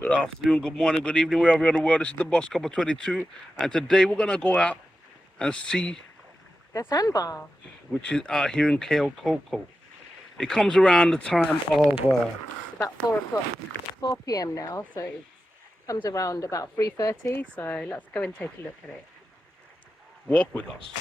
Good afternoon, good morning, good evening, wherever you're in the world. This is the Boss Couple 22, and today we're gonna go out and see, The sandbar. which is out here in CAYO COCO. It comes around the time of It's about 4 o'clock, 4 p.m. now, so it comes around about 3:30. So let's go and take a look at it. walk with us.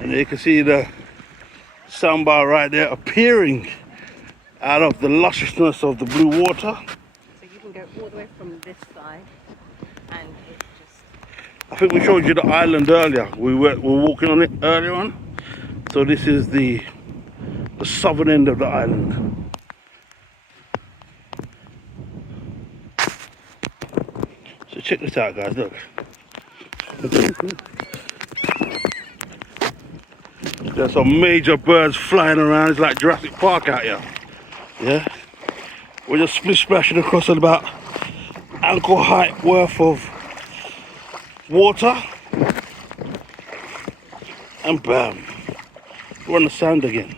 And you can see the sandbar right there appearing out of the lusciousness of the blue water. So you can go all the way from this side, and it's just I think we showed you the island earlier. We were walking on it earlier on. So this is the southern end of the island. So check this out, guys. Look. There's some major birds flying around. It's like Jurassic Park out here. Yeah. We're just split splashing across at about ankle height worth of water. And bam. We're on the sand again.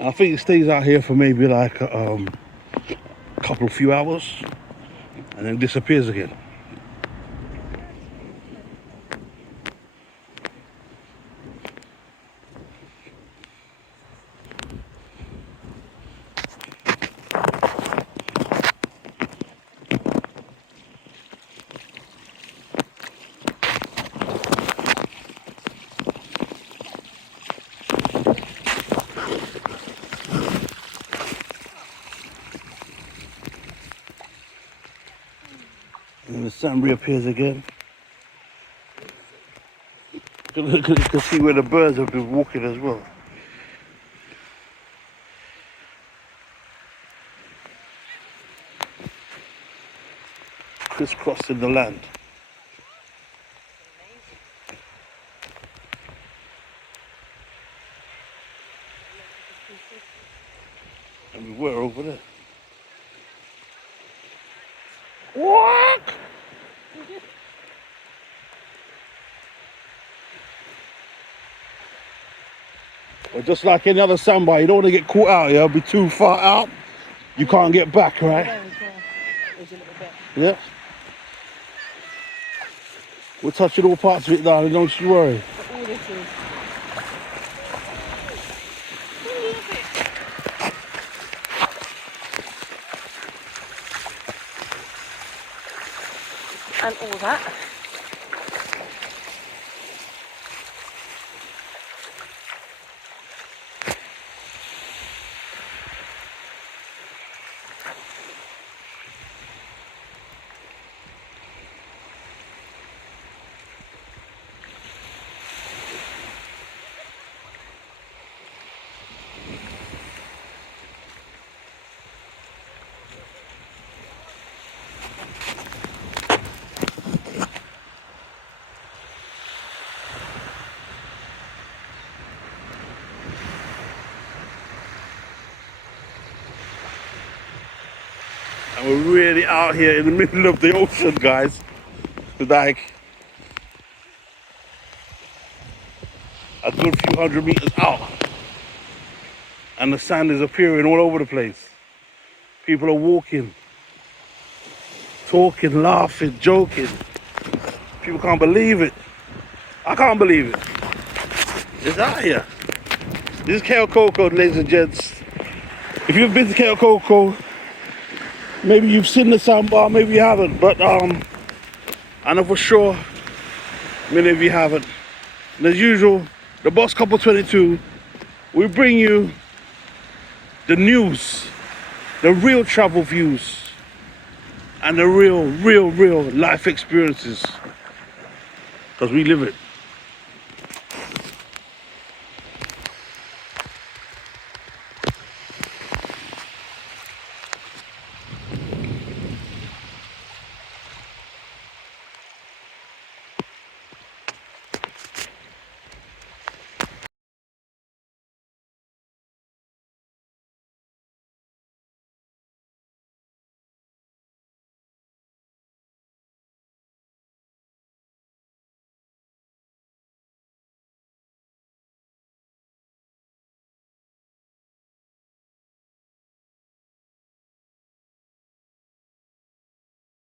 I think it stays out here for maybe like a few hours and then disappears again. And the sun reappears again. You can see where the birds have been walking as well. Crisscrossing the land. And we were over there. What? Well, just like any other sandbar, you don't want to get caught out here, be too far out. You can't get back, right? there's a little bit. Yeah. We're touching all parts of it, darling, don't you worry. But all this is. And all that. And we're really out here in the middle of the ocean, guys. Like a good few hundred meters out. And the sand is appearing all over the place. People are walking, talking, laughing, joking. People can't believe it. I can't believe it. It's out here. This is CAYO COCO, ladies and gents. If you've been to CAYO COCO, maybe you've seen the sandbar, maybe you haven't, but I know for sure many of you haven't. And as usual, the Boss Couple 22, we bring you the news, the real travel views, and the real life experiences. Because we live it.